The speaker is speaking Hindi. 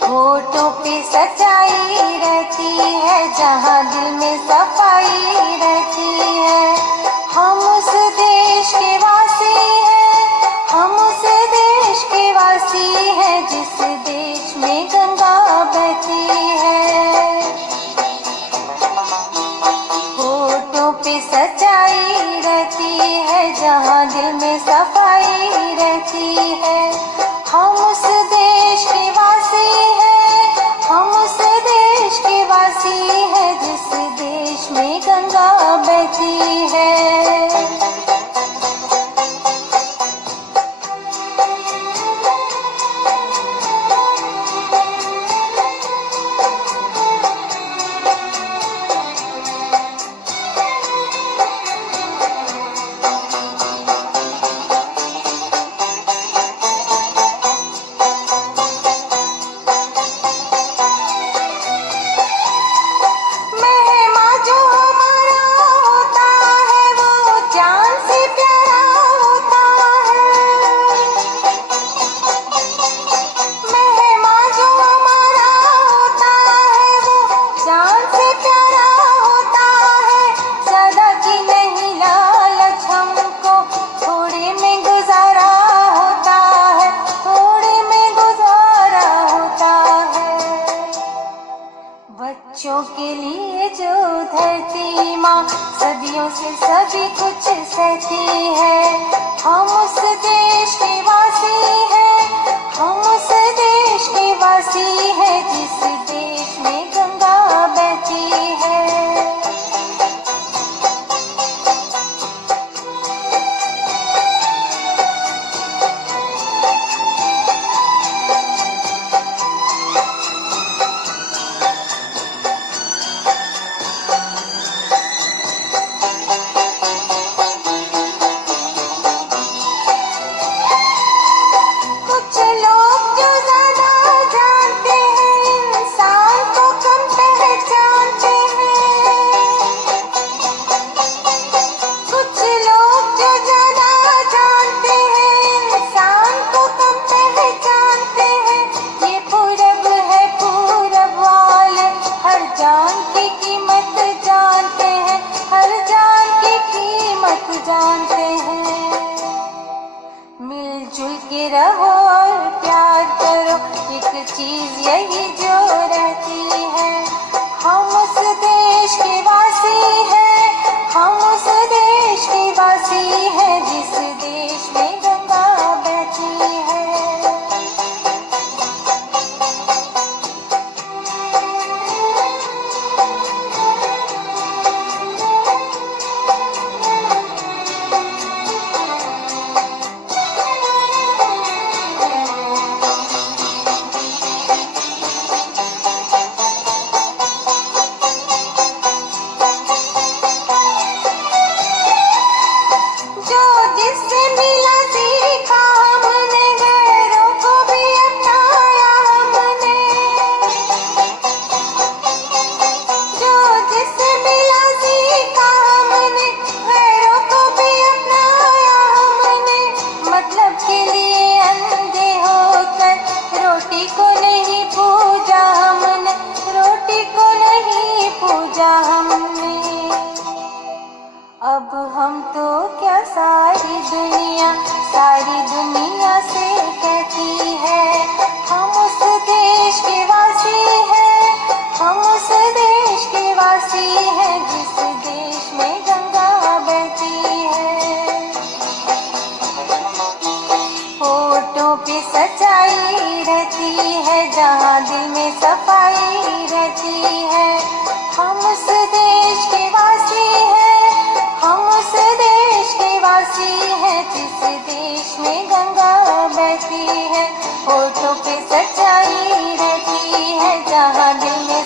होठों पे सच्चाई रहती है, जहाँ दिल में सफाई रहती है। हम उस देश के वासी हैं, हम उस देश के वासी हैं, जिस देश में गंगा बहती है। होठों पे सच्चाई रहती है, जहाँ दिल में सफाई रहती है। हम उस देश के वासी हैं, हम उस देश के वासी हैं, जिस देश में गंगा बहती है। बच्चों के लिए जो धरती माँ सदियों से सभी कुछ सहती है। हम उस देश के वासी हैं, हम उस देश के वासी हैं, जिस देश में गंगा बहती है। जानते हैं मिलजुल के रहो और प्यार करो, एक चीज यही जो रहती है। हम उस देश के वासी हैं, हम उस देश के वासी हैं, जिस देश में गंगा बहती है। अब हम तो क्या सारी दुनिया से कहती है। हम उस देश के वासी हैं, हम उस देश के वासी हैं, जिस देश में गंगा बहती है। होठों पे सच्चाई रहती है, जहाँ दिल में सफाई रहती है। हम उस देश के वासी हैं, हम उस देश के वासी हैं, जिस देश में गंगा बहती है। होठों पे सच्चाई रहती है, जहाँ दिल में